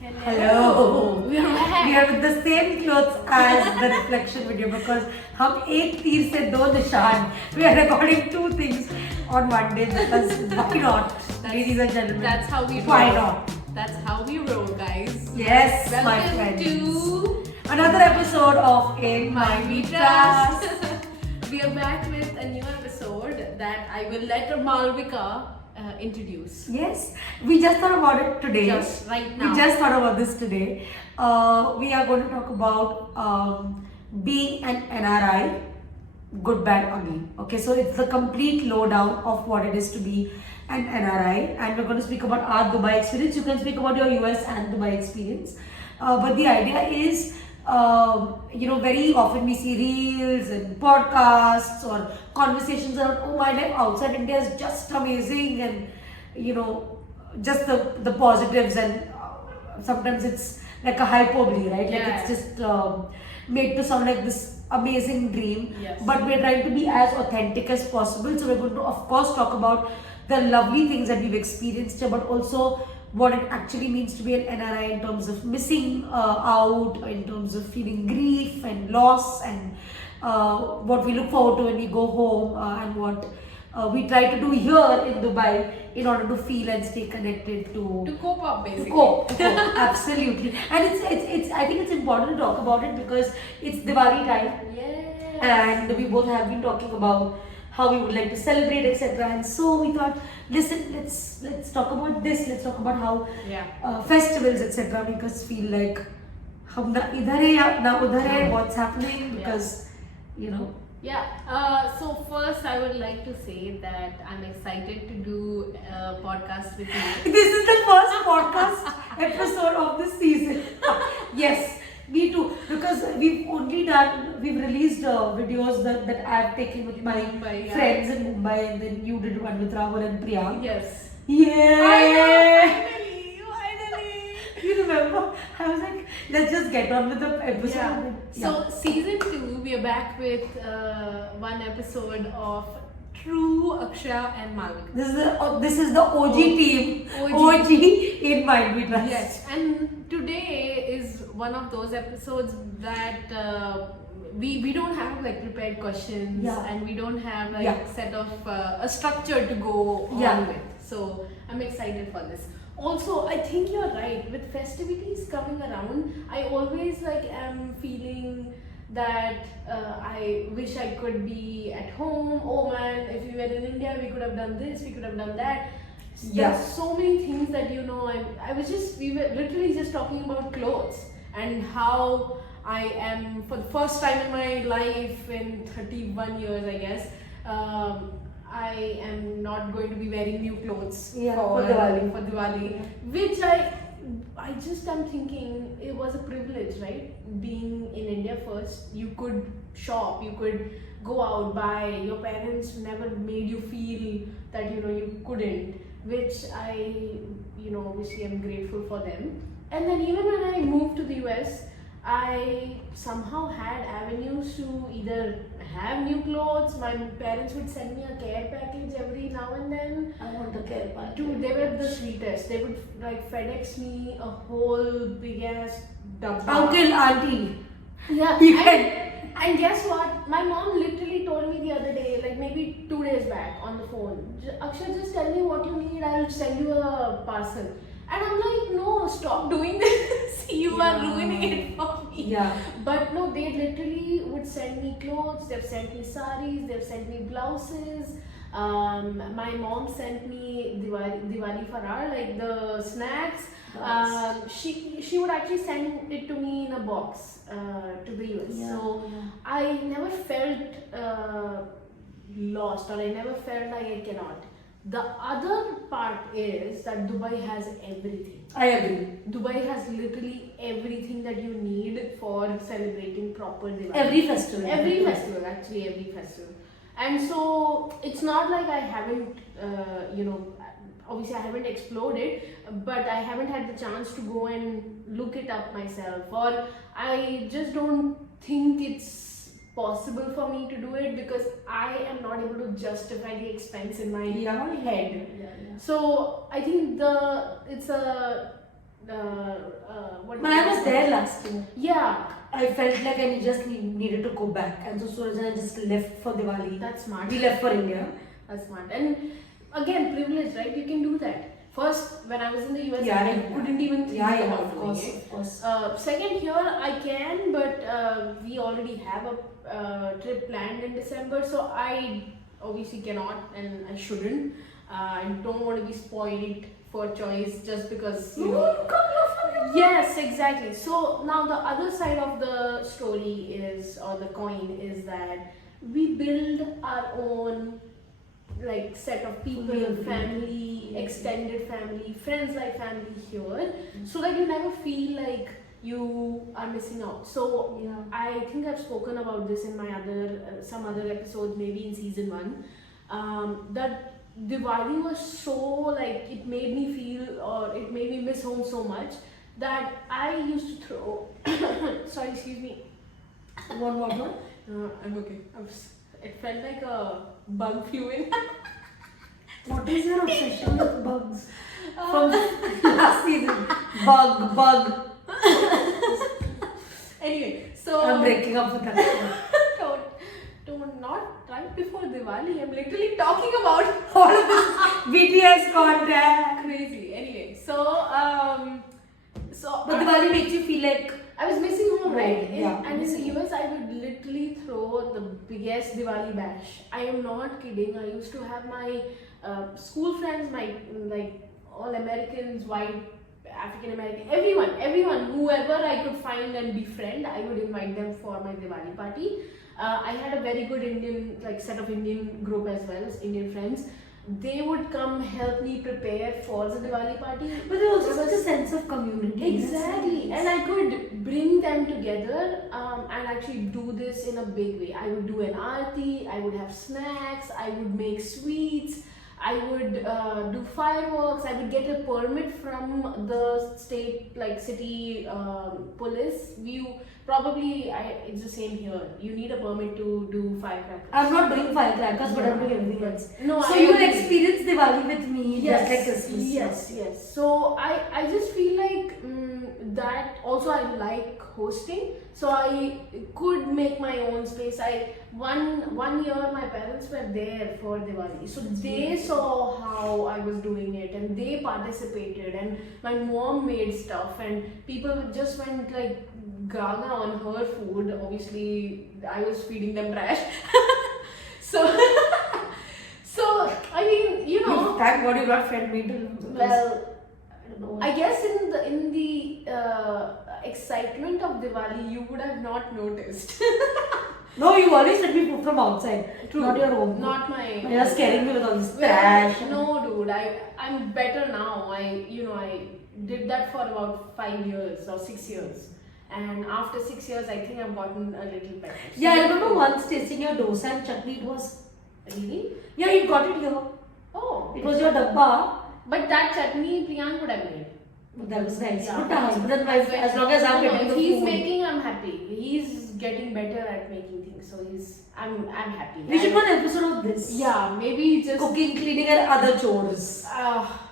Hello. We are with the same clothes as the reflection video because हम एक तीर से दो निशान. We are recording two things on one day because why not, ladies and gentlemen? That's how we roll. Why not? That's how we roll, guys. Yes, Welcome my friends. to Another episode of In Mind We Trust. We are back with a new episode that I will let Malvika introduce. Yes, we just thought about it today. Just right now. We just thought about this today. We are going to talk about being an NRI, good, bad, ugly. Okay, so it's the complete lowdown of what it is to be an NRI, and we're going to speak about our Dubai experience. You can speak about your US and Dubai experience, but the idea is, very often we see reels and podcasts or conversations around, oh, my life outside India is just amazing, and just the positives, and sometimes it's like a hyperbole, right? Like it's just made to sound like this amazing dream. Yes. But we're trying to be as authentic as possible. So we're going to, of course, talk about the lovely things that we've experienced here, but also what it actually means to be an NRI in terms of missing out, in terms of feeling grief and loss, and what we look forward to when we go home, and what we try to do here in Dubai in order to feel and stay connected To cope up, basically. to cope, absolutely. And it's I think it's important to talk about it because it's Diwali time, Yes. and we both have been talking about how we would like to celebrate, etc. And so we thought, listen, let's talk about this. Let's talk about how festivals, etc. make us feel like हम ना इधर है या ना उधर है. What's happening? Because So first I would like to say that I'm excited to do a podcast with you. This is the first podcast episode of this season. Yes, me too. Because we've released videos that I've taken with my Mumbai, friends in Mumbai, and then you did one with Rahul and Priya. Yes. Yeah. Finally. You remember? I was like, let's just get on with the episode. So season 2, we are back with one episode of True Aksha and Malvika. This is the OG team. OG in Mind We Trust. Yes, and today is one of those episodes that we don't have like prepared questions, and we don't have like set of a structure to go on with. So I'm excited for this. Also, I think you're right. With festivities coming around, I always am feeling that I wish I could be at home. Oh man, if we were in India, we could have done this, we could have done that. There's so many things that we were literally just talking about clothes and how I am, for the first time in my life in 31 years, I guess, I am not going to be wearing new clothes for Diwali, which I just am thinking it was a privilege, right? Being in India first, you could shop, you could go out, buy. Your parents never made you feel that you couldn't, which I obviously am grateful for them. And then even when I moved to the US, I somehow had avenues to either have new clothes. My parents would send me a care package every now and then. I want a care package. Dude, they were the sweetest. They would FedEx me a whole big ass dabba. Uncle, auntie. Yeah. And guess what? My mom literally told me the other day, like maybe 2 days back on the phone, Akshay, just tell me what you need, I'll send you a parcel. And I'm like, no, stop doing this. You are ruining it for me. Yeah. But no, they literally would send me clothes. They've sent me saris. They've sent me blouses. My mom sent me Diwali Farar, like the snacks. She would actually send it to me in a box to the US. I never felt lost, or I never felt like I cannot. The other part is that Dubai has everything. I agree. Dubai has literally everything that you need for celebrating proper Diwali. Every festival, Actually every festival. And so it's not like I haven't, obviously I haven't explored it, but I haven't had the chance to go and look it up myself, or I just don't think it's possible for me to do it because I am not able to justify the expense in my head. So I think it's a what? When I was there last year, Yeah, I felt like I just needed to go back, and so Suraj and I just left for Diwali. that's smart. We left for India. That's smart. And again, privilege, right? You can do that. First, when I was in the US, Yeah, I yeah. couldn't even think Yeah, about of doing course, it. of course. Second, here I can, but we already have a trip planned in December, so I obviously cannot and I shouldn't. I don't want to be spoiled for choice just because you know. Yes, exactly. So now the other side of the story is, or the coin is that we build our own like set of people, family, extended family, friends like family here, so that you never feel like you are missing out. So Yeah. I think I've spoken about this in my other some other episodes, maybe in season 1. That Diwali was so like it made me feel or it made me miss home so much that I used to throw. Sorry, excuse me. One water. I'm okay. It felt like a bug flew in. What is your obsession with bugs? From last season. Bug. Anyway, so I'm breaking up with that. don't not right before Diwali. I'm literally talking about All of this BTS content. crazy. Anyway, so But Diwali makes you feel like I was missing home, right? Yeah. And in the US, I would literally throw the biggest Diwali bash. I am not kidding. I used to have my school friends, my like all Americans, white, African American, everyone, whoever I could find and befriend, I would invite them for my Diwali party. I had a very good Indian set of Indian group as well, Indian friends. They would come help me prepare for the Diwali party. But there's also such a sense of community. Exactly, and I could bring them together and actually do this in a big way. I would do an aarti, I would have snacks, I would make sweets, I would do fireworks, I would get a permit from the state, city police. It's the same here. You need a permit to do firecrackers. I'm not doing firecrackers, but I'm doing everything else. No, so I you will agree. experience Diwali with me, Yes, just like Christmas. yes. So I just feel like that also I like hosting, so I could make my own space. One year my parents were there for Diwali, so they saw how I was doing it and they participated, and my mom made stuff and people just went like gaga on her food. Obviously I was feeding them trash. so I mean, you know, Thank God you got fed me to. well, I don't know. I guess in the excitement of Diwali, you would have not noticed. No, you always let me cook from outside, True. not your home. Not my. You're scaring me with all this Well, trash. no, dude. I'm better now. I did that for about 5 years or 6 years, and after 6 years, I think I've gotten a little better. So Yeah, I remember once tasting your dosa and chutney. It was really. yeah, you got it here. Oh. It was your dabba. But that chutney Priyank would have made. That was nice. Yeah. Good times. But then as long as I'm No, getting if the he's food. making, I'm happy. He's getting better at making things, so I'm happy. We should do an episode of this. Yeah, maybe just Cooking, cleaning, and other chores.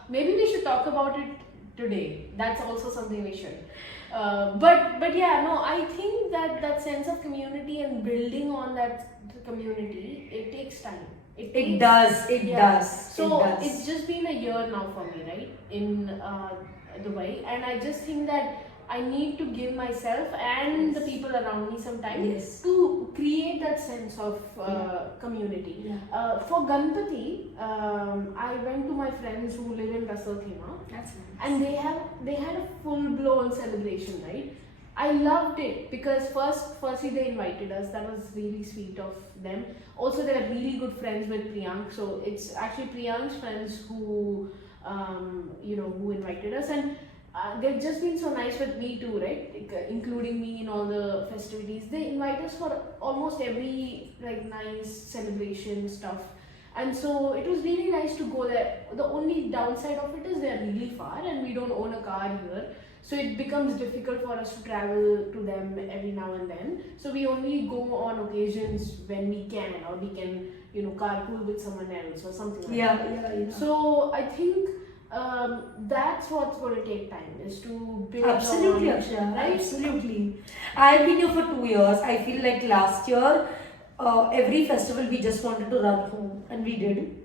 maybe we should talk about it today. That's also something we should. But yeah, no, I think that sense of community and building on that community, it takes time. It does. So it's just been a year now for me, right, in Dubai, and I just think that I need to give myself and the people around me some time to create that sense of community. Yeah. For Ganpati, I went to my friends who live in Russell Khema, That's nice. and they had a full-blown celebration, right? I loved it because firstly they invited us. That was really sweet of them. Also, they are really good friends with Priyank, so it's actually Priyank's friends who who invited us, and they've just been so nice with me too, right? Including me in all the festivities. They invite us for almost every nice celebration stuff. And so it was really nice to go there. The only downside of it is they're really far and we don't own a car here. So it becomes difficult for us to travel to them every now and then. So we only go on occasions when we can, or we can, carpool with someone else or something like that. Yeah. So I think that's what's going to take time, is to build Absolutely, on, Akshay. right? Absolutely. I've been here for 2 years. I feel like last year, every festival we just wanted to run home, and we did.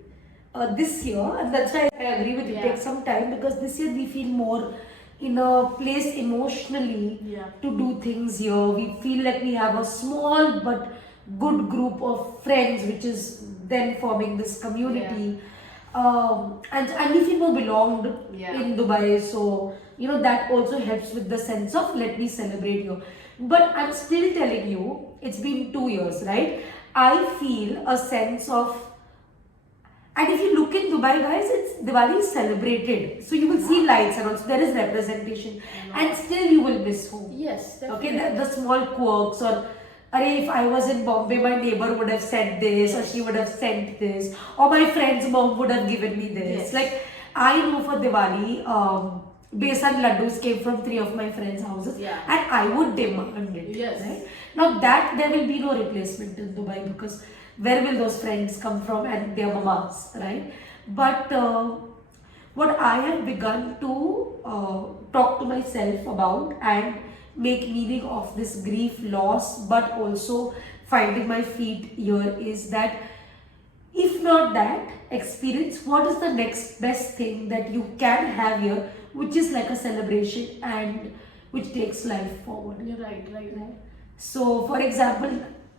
This year, and that's why I agree with you, Yeah. take some time, because this year we feel more in a place emotionally Yeah. to do things here. We feel like we have a small but good group of friends, which is then forming this community. And we feel more belonged Yeah. in Dubai, so that also helps with the sense of let me celebrate you. But I'm still telling you, it's been 2 years, right? I feel a sense of, and if you look in Dubai, guys, it's Diwali is celebrated. So you will see lights and also there is representation. And still you will miss home. Yes, Okay, definitely. the small quirks, or if I was in Bombay, my neighbor would have sent this, or she would have sent this, or my friend's mom would have given me this. Yes. Like, I know for Diwali, besan laddus came from 3 of my friends' houses, Yeah. and I would demand it. Yes. Right? Now that there will be no replacement in Dubai, because where will those friends come from, and their mamas, right? But what I have begun to talk to myself about and make meaning of this grief, loss, but also finding my feet here is that if not that experience, what is the next best thing that you can have here, which is like a celebration and which takes life forward? You're right. So, for example,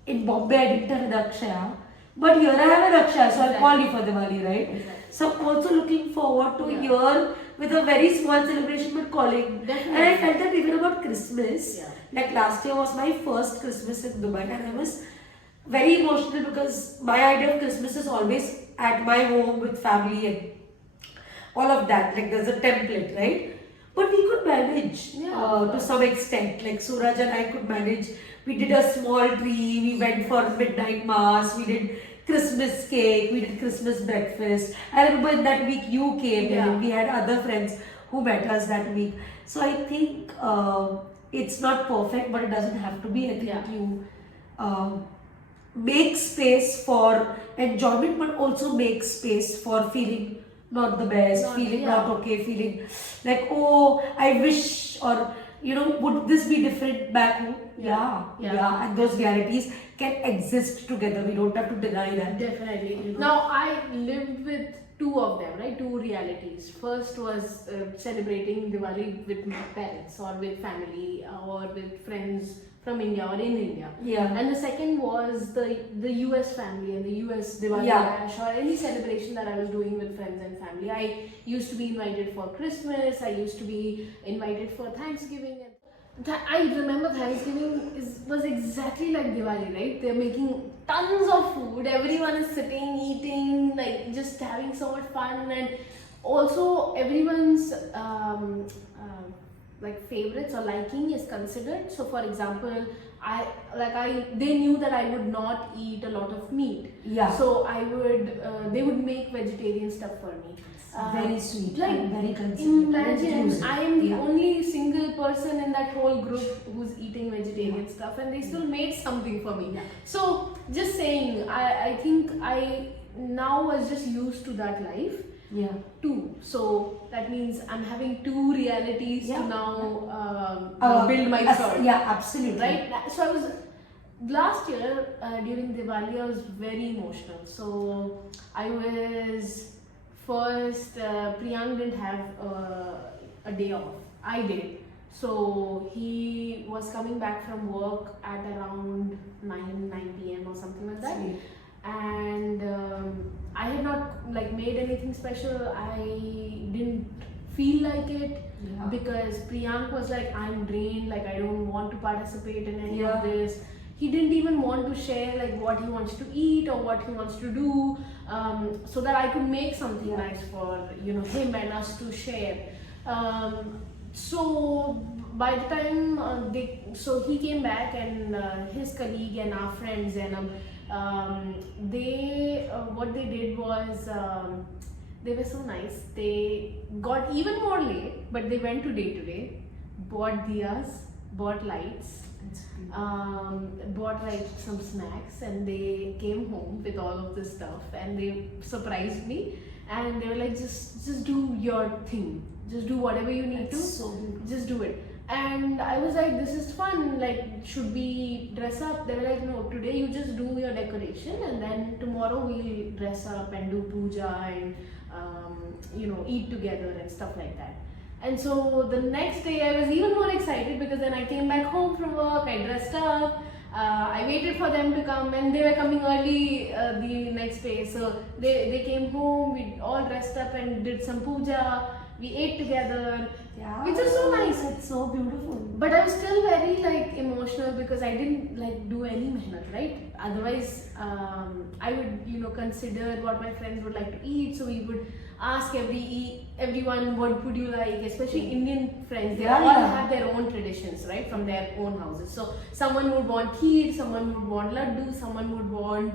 in Bombay, I didn't have an Akshaya, but here I have an Akshaya, so I'll call you for Diwali, right? Exactly. So, I'm also looking forward to here with a very small celebration, but calling. Definitely. And I felt that even about Christmas, Yeah. like last year was my first Christmas in Dubai, and I was very emotional because my idea of Christmas is always at my home with family and all of that. Like, there's a template, right? But we could manage to some extent. Like Suraj and I could manage. We did a small tree, we went for midnight mass, we did Christmas cake, we did Christmas breakfast. I remember in that week you came in, and we had other friends who met us that week. So I think it's not perfect, but it doesn't have to be. I think you make space for enjoyment, but also make space for feeling not the best, feeling not okay, feeling like, oh, I wish, or would this be different back home? Yeah. And those realities can exist together. We don't have to deny that. Definitely. Now, I lived with two of them, right? Two realities. First was celebrating Diwali with my parents, or with family, or with friends from India or in India. Yeah. And the second was the US family and the US Diwali bash, or any celebration that I was doing with friends and family. I used to be invited for Christmas, I used to be invited for Thanksgiving. I remember Thanksgiving was exactly like Diwali, right? They're making tons of food, everyone is sitting, eating, like just having so much fun, and also everyone's like favorites or liking is considered. So for example, they knew that I would not eat a lot of meat. Yeah. So they would make vegetarian stuff for me. Very sweet, like, very considerate. Imagine I am the only single person in that whole group who's eating vegetarian stuff, and they still made something for me. So just saying, I think I now was just used to that life. Yeah. Two. So that means I'm having two realities to now build my third. Yeah, absolutely. Right? So I was, last year during Diwali, I was very emotional. So I was, first, Priyank didn't have a day off. I did. So he was coming back from work at around 9 p.m. or something like that. Sweet. And I had not made anything special. I didn't feel like it because Priyank was like, I'm drained, like I don't want to participate in any of this. He didn't even want to share like what he wants to eat or what he wants to do, so that I could make something nice for him and us to share. So by the time he came back, and his colleague and our friends, and what they did was, they were so nice. They got even more late, but they went to day, bought diyas, bought lights, bought like some snacks, and they came home with all of this stuff, and they surprised me. and they were like, just do your thing, just do whatever you need to, so just do it. And I was like, this is fun, like, should we dress up? They were like, no, today you just do your decoration, and then tomorrow we'll dress up and do puja and eat together and stuff like that. And so the next day I was even more excited, because then I came back home from work, I dressed up, I waited for them to come, and they were coming early the next day. So they came home, we all dressed up and did some puja, we ate together, which was so nice. It's so beautiful. But I was still very like emotional, because I didn't like do any mehnat, right? Otherwise, I would consider what my friends would like to eat. So we would ask everyone, what would you like, especially Indian friends. They all have their own traditions, right, from their own houses. So someone would want kheer, someone would want laddu, someone would want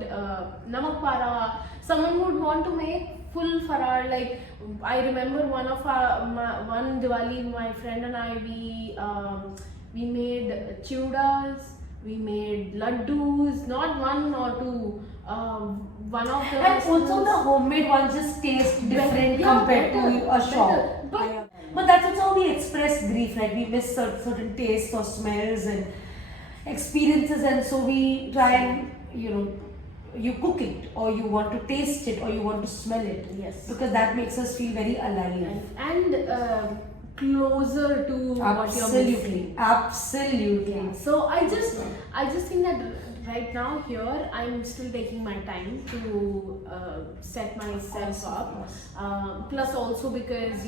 namak para, someone would want to make full farar. Like, I remember one Diwali, my friend and I, we made chiudas, we made laddus, not one or two. One of the and also the homemade ones just taste different compared to a shop. But that's also how we express grief, right? We miss certain tastes or smells and experiences, and so we try and you cook it, or you want to taste it, or you want to smell it. Yes. Because that makes us feel very alive. And closer to what you're missing. Absolutely. Yeah. So I just think that right now here I'm still taking my time to set myself up. Plus also because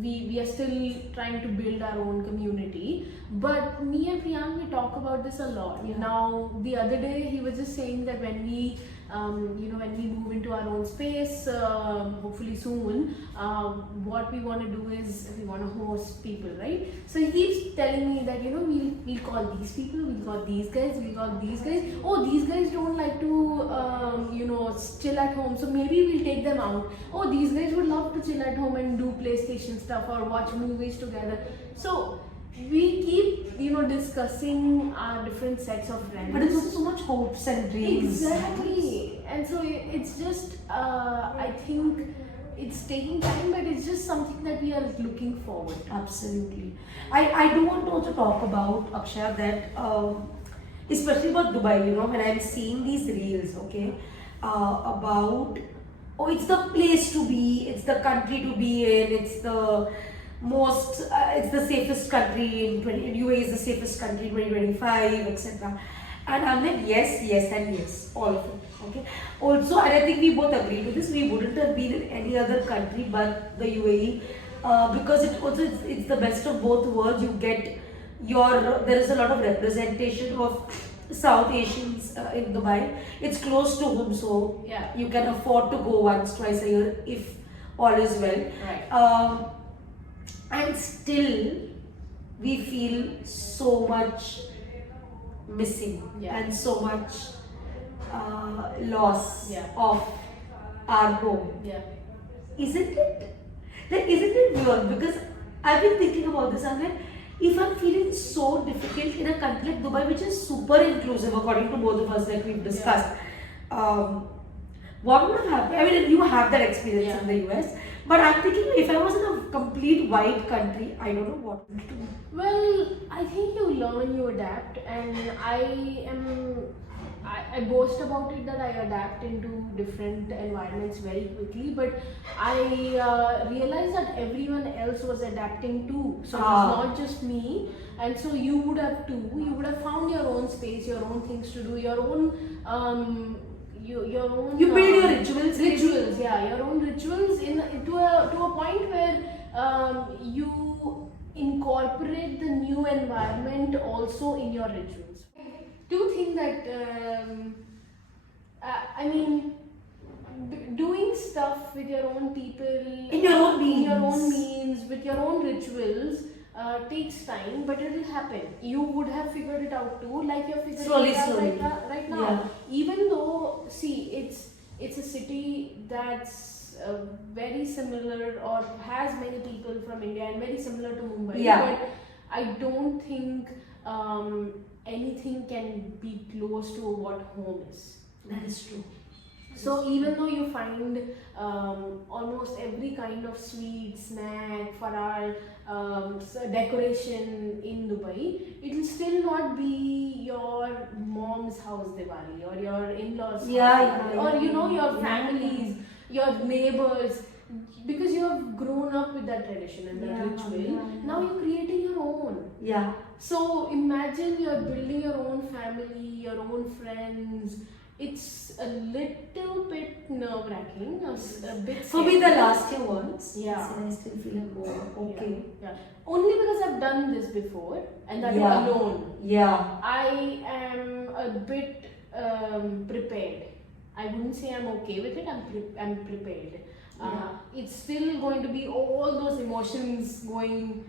we are still trying to build our own community. But me and Priyank, we talk about this a lot. Yeah. Now the other day he was just saying that when we when we move into our own space, hopefully soon, what we want to do is we want to host people, right? So he keeps telling me that we'll call these people, we'll call these guys, we'll call these guys. Oh, these guys don't like to chill at home, so maybe we'll take them out. Oh, these guys would love to chill at home and do PlayStation stuff or watch movies together. So we keep discussing our different sets of friends, but it's also so much hopes and dreams. Exactly. And so it's just I think it's taking time, but it's just something that we are looking forward to. Absolutely. I do want to also talk about, Akshay, that especially about Dubai, when I'm seeing these reels, okay, about, it's the place to be, it's the country to be in, it's the it's the safest country in UAE is the safest country in 2025, etc. And I'm like, yes, and yes, all of it. Okay. Also, and I think we both agree to this, we wouldn't have been in any other country but the UAE, because it's the best of both worlds. You get there is a lot of representation of South Asians in Dubai. It's close to home, so yeah, you can afford to go once, twice a year if all is well. Right. And still we feel so much missing, and so much loss of our home. Isn't it weird? Because I've been thinking about this. I'm like, if I'm feeling so difficult in a country like Dubai, which is super inclusive according to both of us, like we've discussed, what would have happened? I mean, you have that experience in the US. But I'm thinking, if I was in a complete white country, I don't know what to do. Well, I think you learn, you adapt, and I boast about it that I adapt into different environments very quickly, but I realized that everyone else was adapting too. So it's not just me, and so you would have too. You would have found your own space, your own things to do, your own your own you build your rituals, your own rituals to a point where you incorporate the new environment also in your rituals. Do think that I mean, doing stuff with your own people, in your own means, with your own rituals, takes time, but it will happen. You would have figured it out too, like you're figuring it out right now. Yeah. Even though, see, it's a city that's very similar or has many people from India and very similar to Mumbai. But I don't think anything can be close to what home is. That is true. So even though you find almost every kind of sweet, snack, farar, decoration in Dubai, it will still not be your mom's house Diwali or your in-laws house Diwali, or you know your families, your neighbors, because you have grown up with that tradition and that ritual. Now you're creating your own. Yeah. So imagine you're building your own family, your own friends. It's a little bit nerve-wracking, a bit. For me, the last year was. Yeah. So I still feel more okay. Yeah. Only because I've done this before and that alone. Yeah. I am a bit prepared. I wouldn't say I'm okay with it. I'm prepared. It's still going to be all those emotions going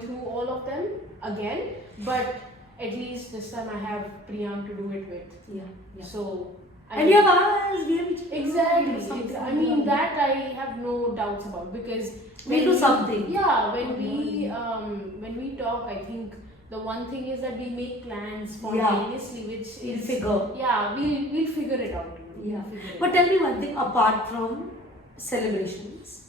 through all of them again, but at least this time I have Priyam to do it with. Yeah. So and you have us. Exactly. I mean that I have no doubts about, because we do something. Yeah. When we talk, I think the one thing is that we make plans spontaneously, which we'll is figure. Yeah, we'll figure it out. Yeah. But tell me one thing, apart from celebrations,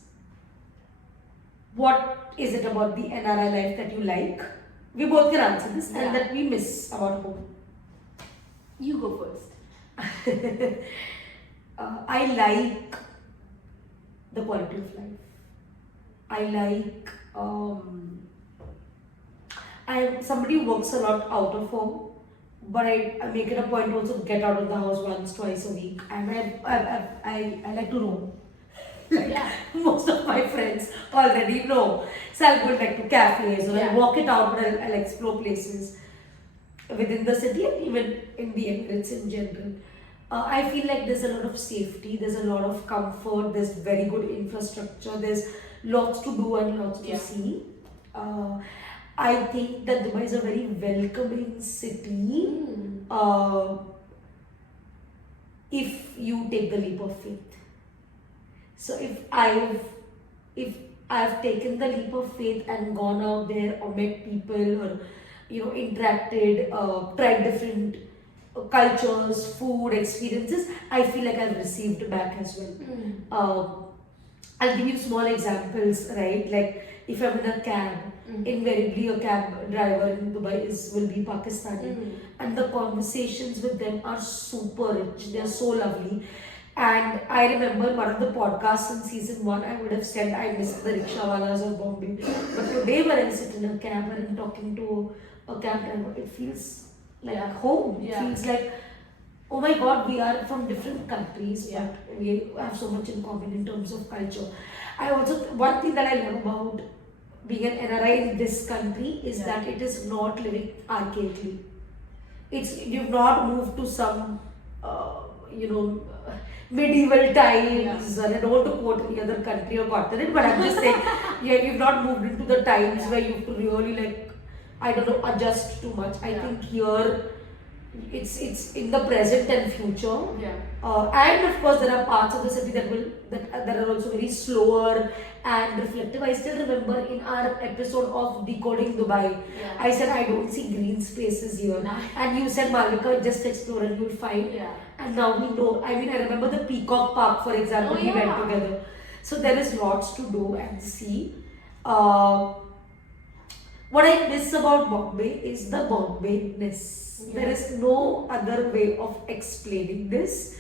what is it about the NRI life that you like? We both can answer this, and that we miss about home. You go first. I like the quality of life. I like I am somebody who works a lot out of home, but I make it a point to also get out of the house once, twice a week, and I like to roam. Most of my friends already know. So I'll go like to cafes, or I'll walk it out, but I'll explore places within the city and even in the Emirates in general. I feel like there's a lot of safety, there's a lot of comfort, there's very good infrastructure, there's lots to do and lots to see. I think that Dubai is a very welcoming city if you take the leap of faith. So if I've taken the leap of faith and gone out there or met people or interacted, tried different cultures, food, experiences, I feel like I've received back as well. I'll give you small examples, right? Like if I'm in a cab, invariably a cab driver in Dubai will be Pakistani, and the conversations with them are super rich. They're so lovely. And I remember one of the podcasts in season 1, I would have said I miss the rickshawalas of Bombay. But today when I sit in a cab and I'm talking to a cab driver, it feels like home. It feels like, oh my God, we are from different countries, but we have so much in common in terms of culture. One thing that I love about being an NRI in this country is that it is not living archaically. You've not moved to some, medieval times, and I don't want to quote any other country or continent, but I'm just saying, you've not moved into the times where you have to really adjust too much. I think here it's in the present and future. And of course there are parts of the city that are also very slower and reflective. I still remember in our episode of Decoding Dubai, I said I don't see green spaces here, and you said, Malvika, just explore and you'll find. And now we know. I mean, I remember the Peacock Park, for example, we went together. So there is lots to do and see. What I miss about Bombay is the Bombay-ness. There is no other way of explaining this.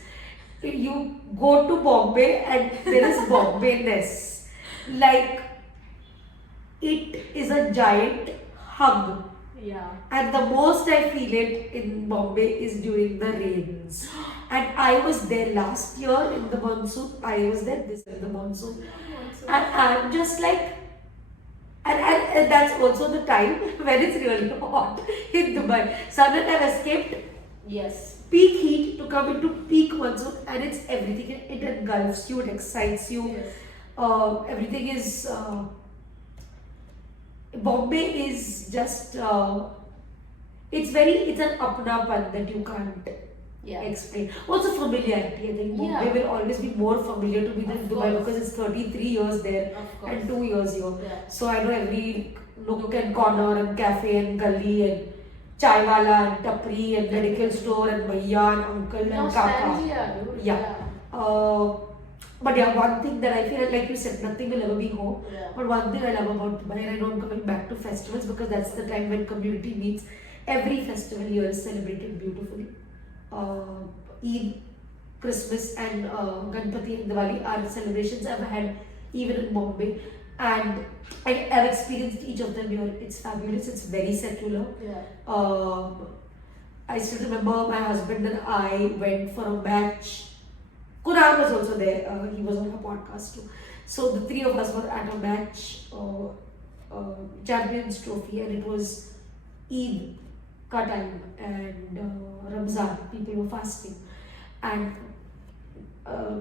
You go to Bombay and there is Bombay-ness. Like, it is a giant hug. And the most I feel it in Bombay is during the rains. And I was there last year in the monsoon. I was there this year in the monsoon. And I'm just like, and that's also the time when it's really hot in Dubai. Suddenly I've escaped peak heat to come into peak monsoon, and it's everything. It engulfs you, it excites you. Everything is. Bombay is just. It's an apnapan that you can't explain. Also familiarity. I think Bombay will always be more familiar to me than Dubai because it's 33 years there and 2 years here. So I know every nook and corner and cafe and gully, and chai wala and tapri and medical store and bhaiya and uncle and kaka. Nostalgia, dude. Yeah. But yeah, one thing that I feel like you said, nothing will ever be home. Yeah. But one thing I love about Dubai, and I know I'm coming back to festivals because that's the time when community meets. Every festival here is celebrated beautifully. Eid, Christmas, and Ganpati and Diwali are celebrations I've had even in Bombay, and I've experienced each of them here. It's fabulous. It's very secular. Yeah. I still remember my husband and I went for a match. Kunal was also there. He was on a podcast too. So the three of us were at a match, Champions Trophy, and it was Eid ka time and Ramzan. People were fasting, and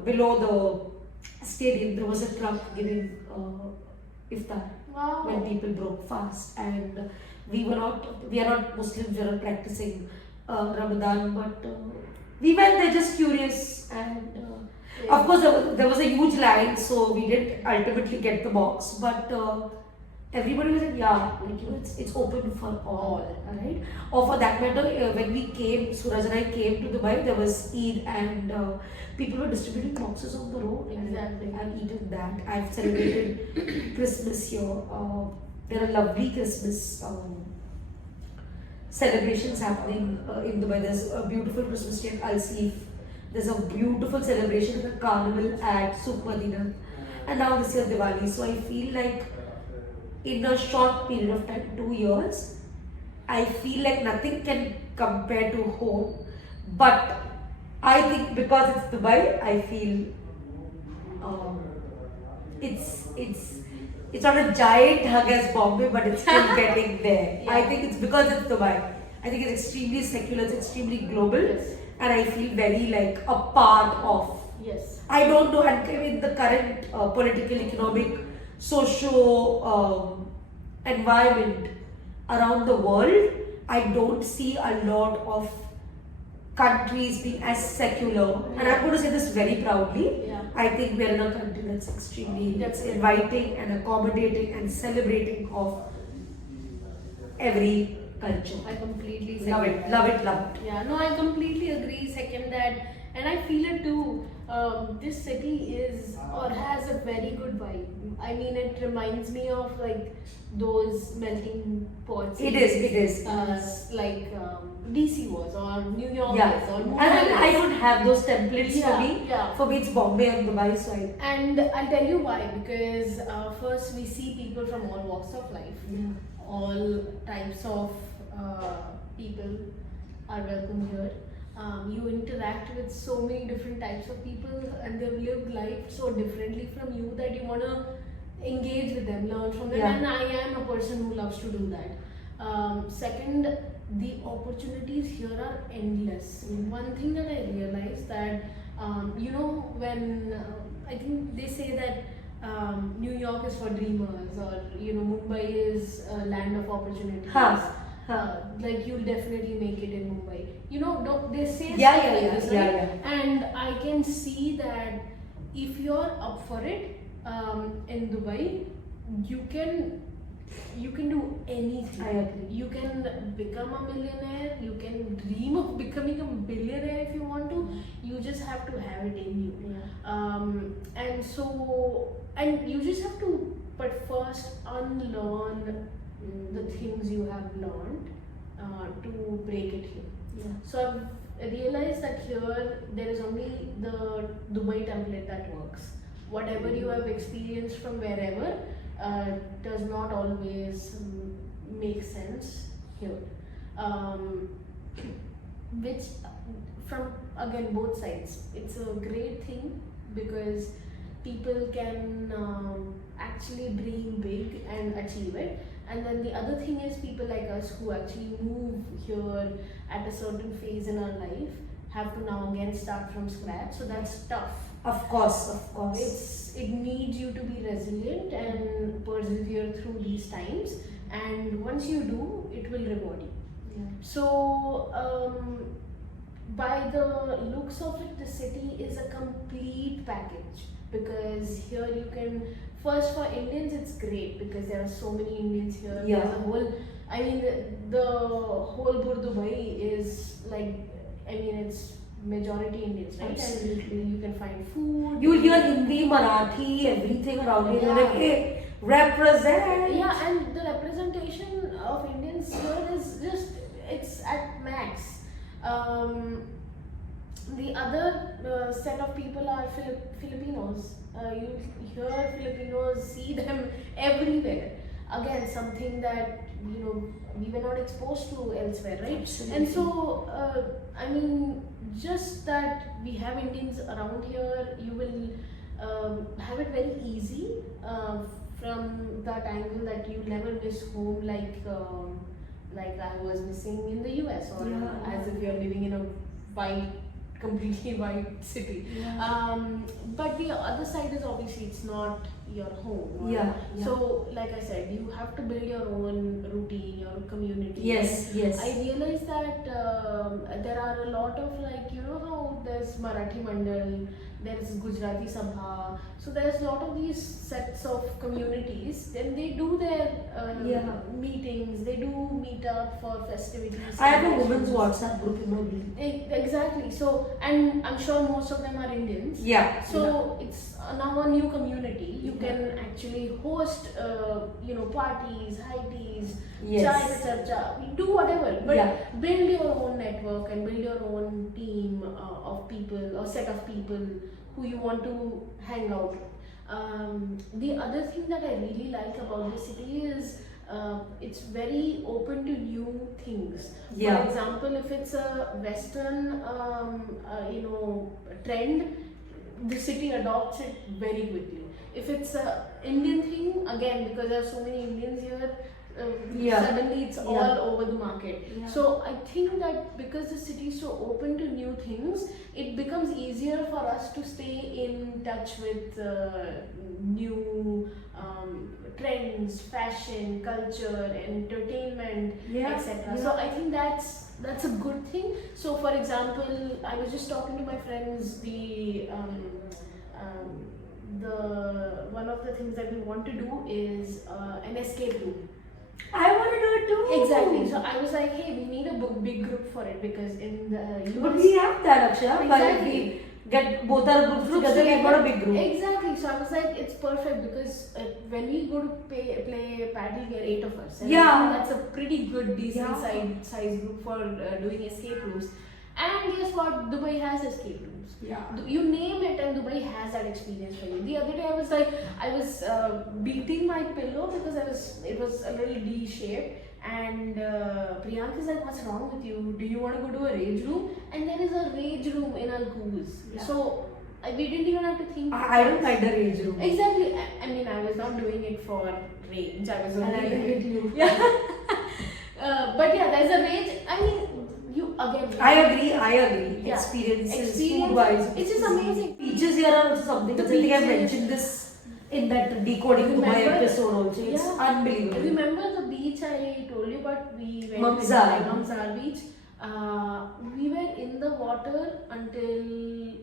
below the stadium there was a truck giving iftar. Wow. When people broke fast, and we are not Muslims, we are not practicing Ramadan, but we went there just curious, and of course there was a huge line, so we did ultimately get the box, but everybody was like, yeah, like, you know, it's open for all, right? Or for that matter, when we came, Suraj and I came to Dubai, there was Eid, and people were distributing boxes on the road. Exactly. And I've eaten that. I've celebrated Christmas here. There are lovely Christmas celebrations happening in Dubai. There's a beautiful Christmas tree at Al Seef. There's a beautiful celebration at the carnival at Souk Madina. And now this year Diwali. So I feel like in a short period of time, 2 years, I feel like nothing can compare to home. But I think because it's Dubai, I feel it's not a giant hug as Bombay, but it's still getting there. Yeah. I think it's because it's Dubai. I think it's extremely secular, it's extremely global, Yes. and I feel very like a part of. Yes. I don't know, and in the current political, economic, socio environment around the world, I don't see a lot of countries being as secular. And I'm going to say this very proudly. Yeah. I think we're in a country that's extremely Definitely. inviting and accommodating and celebrating of every culture. I completely Love second it, that. love it, love it. Yeah, no, I completely agree, second that, and I feel it too. This city is or has a very good vibe. I mean, it reminds me of like those melting pot It cities, is. like DC was, or New York Yeah, is, or and Mumbai I is. don't have those templates for Yeah, me. yeah. For me, it's Bombay and Dubai, so And I'll tell you why, because first we see people from all walks of life. All types of people are welcome here. You interact with so many different types of people, and they've lived life so differently from you that you want to engage with them, learn from them. Yeah. And I am a person who loves to do that. Second, the opportunities here are endless. One thing that I realized that you know, when I think they say that New York is for dreamers, or you know, Mumbai is a land of opportunities. Like you'll definitely make it in Mumbai. You know, don't they say Yeah, stuff yeah, like yeah, this, yeah, right? And I can see that if you're up for it in Dubai, you can do anything. I agree. You can become a millionaire. You can dream of becoming a billionaire if you want to. You just have to have it in you. And you just have to, but first unlearn the things you have learned to break it here. So I've realized that here there is only the Dubai template that works. Whatever you have experienced from wherever does not always make sense here. Which from again both sides, it's a great thing because people can actually dream big and achieve it. And then the other thing is people like us who actually move here at a certain phase in our life have to now again start from scratch. So that's tough. Of course. It needs you to be resilient and persevere through these times. And once you do, it will reward you. So by the looks of it, the city is a complete package because here you can, first for Indians it's great because there are so many Indians here. Yeah. There's a whole I mean, the whole Dubai is like, I mean, it's majority Indians, right? Absolutely. And you can find food. You hear Hindi, Marathi, everything around here. Yeah. Like, hey, represent. Yeah, and the representation of Indians here is just, it's at max. The other set of people are Filipinos. You hear Filipinos, see them everywhere. Again, something that, you know, we were not exposed to elsewhere, right? Absolutely. And so, I mean, just that we have Indians around here, you will have it very easy from that angle that you never miss home like I was missing in the US, or as if you're living in a white, completely white city. But the other side is obviously it's not your home. So like I said, you have to build your own routine, your community. Yes. I realized that there are a lot of, like, you know how there's Marathi Mandal, there's Gujarati Sabha, so there's a lot of these sets of communities. Then they do their meetings, they do meet up for festivities. I have a women's WhatsApp group in my building. Exactly. So, and I'm sure most of them are Indians. So it's now a new community. You can actually host, parties, high teas, chai pe charcha, do whatever. But build your own network and build your own team of people or set of people who you want to hang out with. The other thing that I really like about the city is it's very open to new things. For example, if it's a Western, trend, the city adopts it very quickly. If it's a Indian thing, again, because there are so many Indians here, suddenly it's all over the market. So I think that because the city is so open to new things, it becomes easier for us to stay in touch with new trends, fashion, culture, entertainment, etc. So I think that's a good thing. So for example, I was just talking to my friends, the one of the things that we want to do is an escape room. I want to do it too. Exactly. So I was like, hey, we need a big group for it, because in the US, but we have that, Akshay. Exactly. Get both our groups together, we've got a big group. Exactly. So I was like, it's perfect, because when we go to play paddle, we are 8 of us. And that's a pretty good, decent size group for doing escape rooms. And guess what? Dubai has escape rooms. You name it and Dubai has that experience for you. The other day I was beating my pillow because it was a little D-shaped, and Priyanka is like, what's wrong with you? Do you want to go to a rage room? And there is a rage room in Al-Quds. So we didn't even have to think. I don't mind a rage room. Exactly. I mean, I was not doing it for rage. I was only. And I hate you. But there's a rage. I mean, I agree. Experiences, food-wise, it's just amazing. Beaches here are also something. I think I mentioned this in that decoding Dubai episode also. It's unbelievable. Remember the beach I told you about? We went Mamzar beach. We were in the water until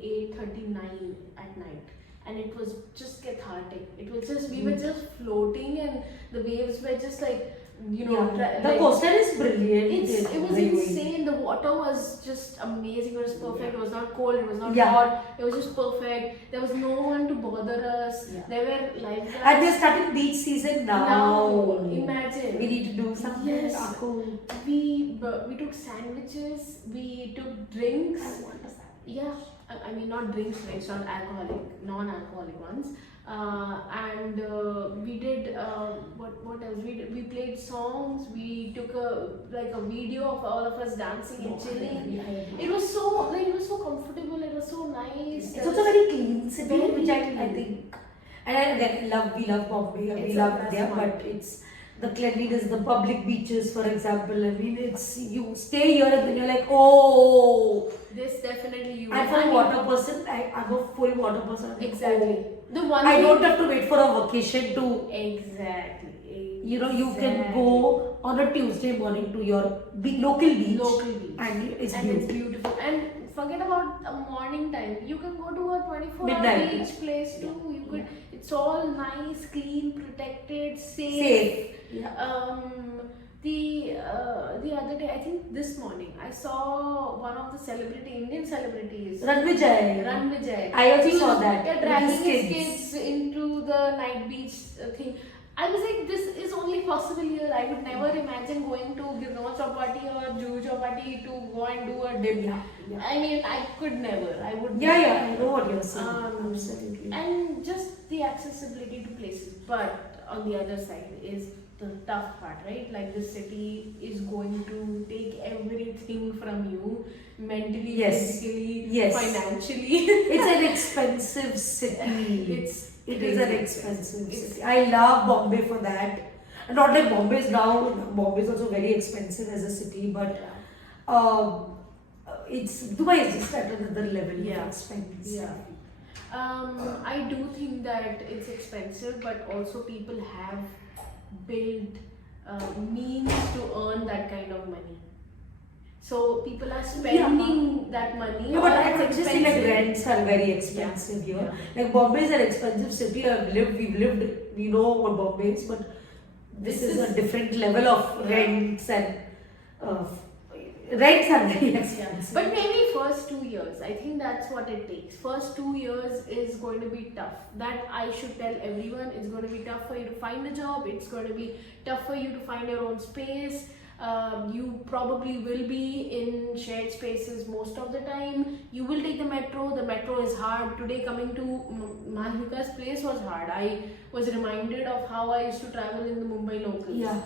8:39 at night, and it was just cathartic. It was just, we were just floating, and the waves were just like, the coastline is brilliant. It was insane. The water was just amazing. It was perfect. It was not cold. It was not hot. It was just perfect. There was no one to bother us. There were lifeguards. And we're starting beach season now. Imagine. We need to do something. Yes. We took sandwiches. We took drinks. I want that. Yeah. I mean, not drinks, not alcoholic, non-alcoholic ones. And we did what else? We played songs. We took a video of all of us dancing and chilling. It was so comfortable. It was so nice. It's also very clean city, which I think. And again, we love Bombay. We love there, but it's the cleanliness, the public beaches, for example. I mean, it's, you stay here and then you're like, oh. This definitely I'm a water person. I'm a full water person. Exactly. I don't have to wait for a vacation to. Exactly. You can go on a Tuesday morning to your local beach. And it's beautiful. And forget about a morning time. You can go to a 24-hour beach place too. It's all nice, clean, protected, safe. The other day, I think this morning, I saw one of the Indian celebrities, Ranvijay. I also He saw was, that. yeah, With dragging his his kids. kids into the night beach thing. I was like, this is only possible here. I would never imagine going to Girgaon Chowpatty or Juhu Chowpatty to go and do a dip. Yeah. I mean, I could never. I would. Yeah, I know what you're saying. Absolutely. And just the accessibility to places. But on the other side is the tough part, right? Like the city is going to take everything from you mentally, Yes. physically, Yes. financially. It's an expensive city. It is an crazy expensive city. I love Bombay for that. And not like Bombay is now. Bombay is also very expensive as a city, but it's Dubai is just at another level of expense. Yeah. I do think that it's expensive, but also people have built means to earn that kind of money. So people are spending that money. Yeah, but or I it's just feel like expensive. rents are very expensive here. Yeah. Like Bombay is an expensive city. We've lived, we know what Bombay is, but this is a different level of rents and rents are very expensive. But maybe first 2 years, I think that's what it takes. First 2 years is going to be tough. That I should tell everyone. It's going to be tough for you to find a job. It's going to be tough for you to find your own space. You probably will be in shared spaces most of the time. You will take the metro. The metro is hard. Today coming to Mahlika's place was hard. I was reminded of how I used to travel in the Mumbai locals. Yeah.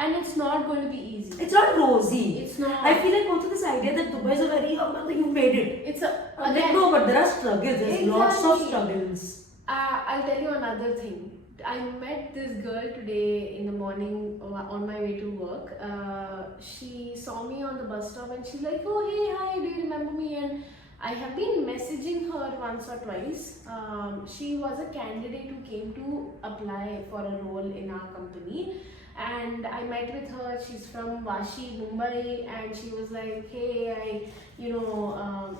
And it's not going to be easy. It's not rosy. It's not. I feel like also this idea that Dubai is a very, you made it. It's a Like, no, but there are struggles. There's lots of struggles. I'll tell you another thing. I met this girl today in the morning on my way to work. She saw me on the bus stop and she's like, oh, hey, hi, do you remember me? And I have been messaging her once or twice. She was a candidate who came to apply for a role in our company. And I met with her. She's from Vashi, Mumbai, and she was like, "Hey,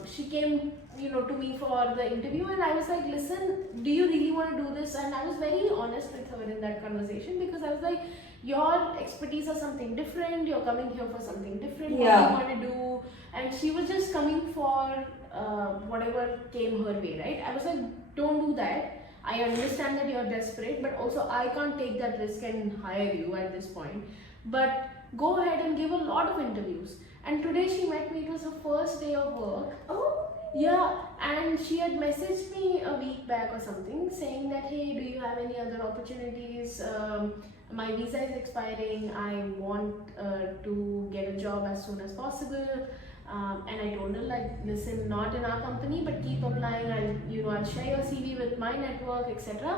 she came, to me for the interview." And I was like, "Listen, do you really want to do this?" And I was very honest with her in that conversation because I was like, "Your expertise is something different. You're coming here for something different. What do you want to do?" And she was just coming for whatever came her way, right? I was like, "Don't do that. I understand that you're desperate, but also I can't take that risk and hire you at this point. But go ahead and give a lot of interviews." And today she met me. It was her first day of work. Oh. Yeah, and she had messaged me a week back or something saying that, "Hey, do you have any other opportunities? My visa is expiring. I want to get a job as soon as possible." And I told her, like, "Listen, not in our company, but keep applying. I'll share your CV with my network, etc."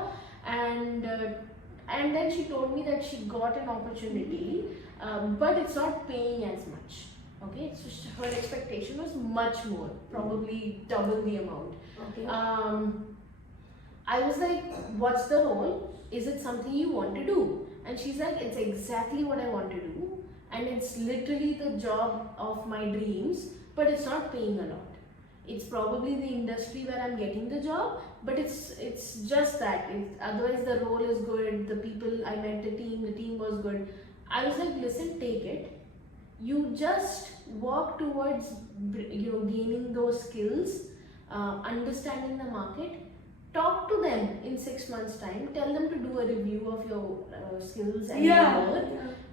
And then she told me that she got an opportunity, but it's not paying as much. Okay, so her expectation was much more, probably double the amount. Okay. I was like, "What's the role? Is it something you want to do?" And she's like, "It's exactly what I want to do. And it's literally the job of my dreams, but it's not paying a lot. It's probably the industry where I'm getting the job, but it's just that. Otherwise, the role is good. The people I met, the team was good." I was like, "Listen, take it. You just work towards gaining those skills, understanding the market. Talk to them in 6 months' time. Tell them to do a review of your skills and your work.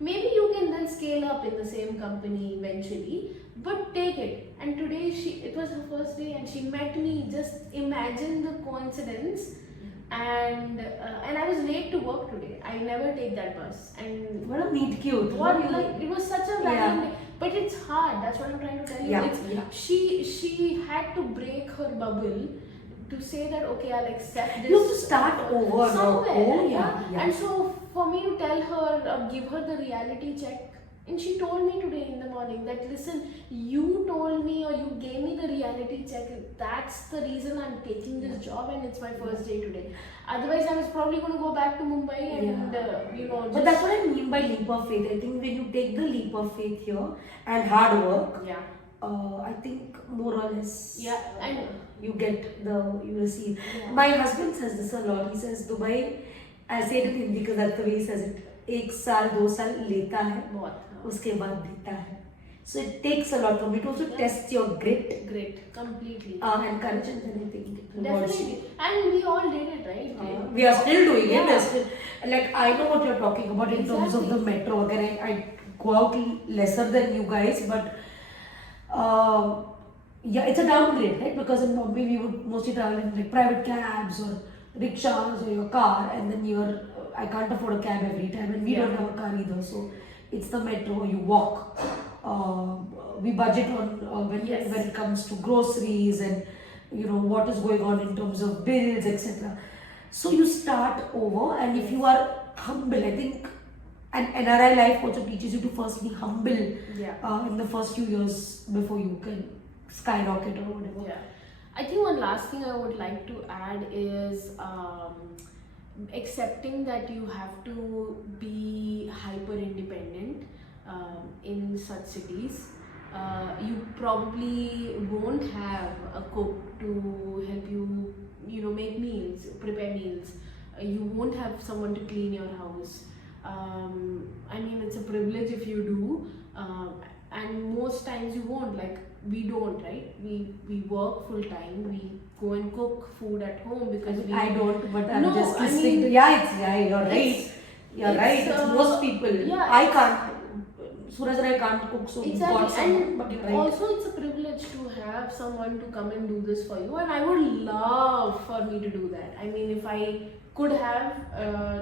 Maybe you can then scale up in the same company eventually. But take it." And today it was her first day, and she met me. Just imagine the coincidence. And I was late to work today. I never take that bus. And what a meet cute. It was such a random day. But it's hard. That's what I'm trying to tell you. She had to break her bubble to say that, okay, I'll accept this. You have to start over somewhere. And so for me to tell her, give her the reality check, and she told me today in the morning that, "Listen, you told me or you gave me the reality check. That's the reason I'm taking this job, and it's my first day today. Otherwise, I was probably going to go back to Mumbai and But that's what I mean by leap of faith. I think when you take the leap of faith here and hard work, I think more or less, and you receive. My husband says this a lot. He says, Dubai, I say it in Hindi because that's the way he says it. 1 साल 2 साल लेता है, बहुत उसके बाद देता है. So it takes a lot from it. Also tests your grit, completely, and courage, and then I think it rewards you. definitely. And we all did it, right? We are still doing it. Yeah. We're still, like, I know what you're talking about in terms of the metro. Again, I go out lesser than you guys, but yeah, it's a downgrade, right? Because in Bombay we would mostly travel in like private cabs or rickshaws or your car, and then I can't afford a cab every time, and we Yeah. don't have a car either, so it's the metro. You walk. We budget on when it comes to groceries and what is going on in terms of bills, etc. So you start over, and if you are humble, I think, and NRI life also teaches you to first be humble in the first few years before you can skyrocket or whatever. Yeah. I think one last thing I would like to add is accepting that you have to be hyper independent in such cities. You probably won't have a cook to help you, make meals, prepare meals. You won't have someone to clean your house. I mean, it's a privilege if you do, and most times you won't. Like, we don't, right? We work full time. We go and cook food at home because I don't, but I'm No, just I listening. mean, You're right. You're right. It's most people. yeah, I can't. Suraj and I can't cook, so Exactly, God, someone, and but you're right. also it's a privilege to have someone to come and do this for you, and I would love for me to do that. I mean, if I could have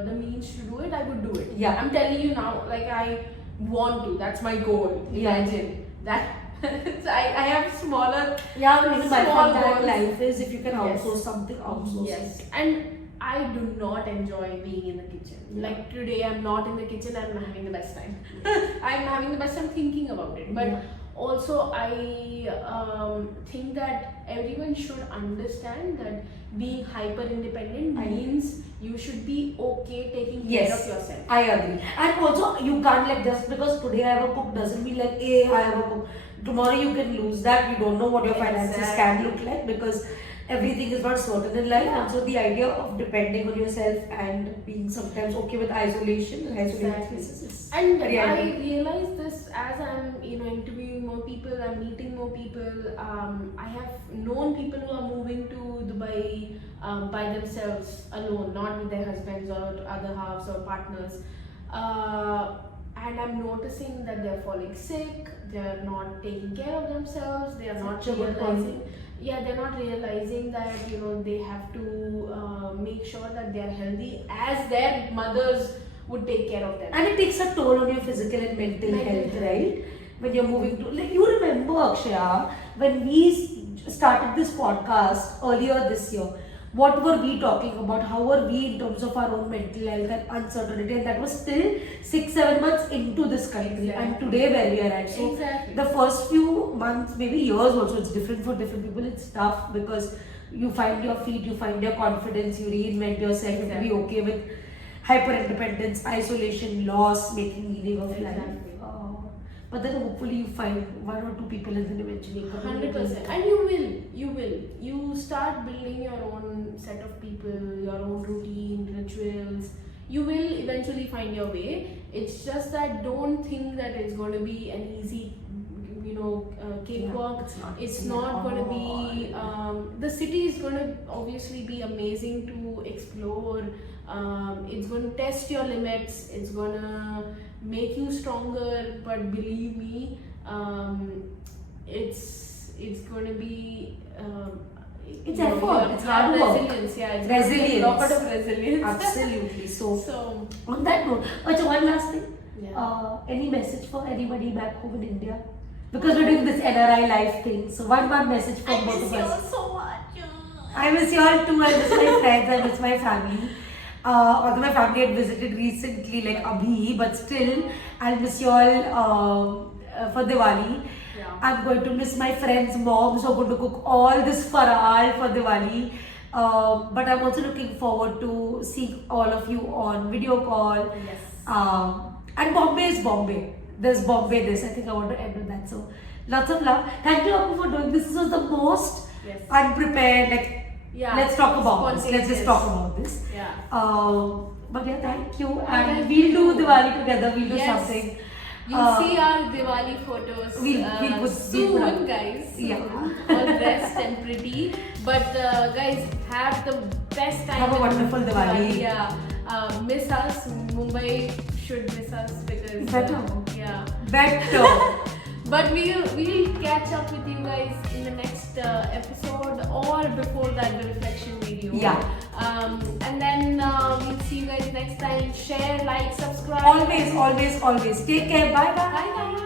the means to do it, I would do it. Yeah. I'm telling you now, like, I want to. That's my goal. Yeah. Imagine that. So I have smaller. Yeah, even my small entire goals. life is if you can Yes. outsource something, outsource Yes, it. and I do not enjoy being in the kitchen. Yeah. Like today, I'm not in the kitchen. I'm having the best time. I'm having the best time thinking about it. But Yeah. also, I think that everyone should understand that being hyper independent means you should be okay taking care of yourself. I agree. And also, you can't, like, just because today I have a cook doesn't mean like, hey, I have a cook. Tomorrow you can lose that. You don't know what your finances can look like because everything is not certain in life. And so the idea of depending on yourself and being sometimes okay with isolation is And very I ideal. realize this as I'm interviewing more people, I'm meeting more people. I have known people who are moving to Dubai by themselves alone, not with their husbands or other halves or partners. And I'm noticing that they're falling sick, they're not taking care of themselves, they are not Such a good realizing. Yeah, they're not realizing that they have to make sure that they are healthy as their mothers would take care of them. And it takes a toll on your physical and mental health, right? When you're moving to, like, you remember, Akshaya, when we started this podcast earlier this year, what were we talking about? How were we in terms of our own mental health and uncertainty? And that was still 6-7 months into this country. Exactly. And today where we are at. So Exactly. the first few months, maybe years also, it's different for different people. It's tough because you find your feet, you find your confidence, you reinvent yourself, you have to be okay with hyper independence, isolation, loss, making meaning of life. But then hopefully you find 1 or 2 people and then eventually 100%. And you will. You start building your own set of people, your own routine, rituals. You will eventually find your way. It's just that don't think that it's going to be an easy, cakewalk. It's not going to be. The city is going to obviously be amazing to explore. It's going to test your limits. It's going to make you stronger. But believe me, it's going to be. It's effort. It's hard work. Resilience. Yeah, it's Resilience. a lot of resilience. Absolutely. So So on that note, one last thing. yeah. Any message for anybody back home in India? Because we're doing this NRI life thing. So one message for both of us. So much. I miss you all too. I miss my friends. I miss my family. Although my family had visited recently, like Abhi, but still, I'll miss you all for Diwali. Yeah. I'm going to miss my friends' moms who are going to cook all this faral for Diwali. But I'm also looking forward to seeing all of you on video call. Yes. And Bombay is Bombay. There's Bombay this. I think I want to end with that. So lots of love. Thank you, Appu, for doing this. This was the most Yes. unprepared, like, Yeah. Let's talk about this. Let's just talk about this. Yeah. But yeah, thank you. And we'll do Diwali together. We'll do something. You'll see our Diwali photos we'll soon, guys. Yeah. All dressed and pretty. But guys, have the best time. Have a wonderful Diwali. Yeah. Miss us. Mumbai should miss us because better. Yeah. Better. But we'll catch up with you guys in the next episode or before that, the reflection video. Yeah. And then we'll see you guys next time. Share, like, subscribe. Always. Take care. Bye bye. Bye guys.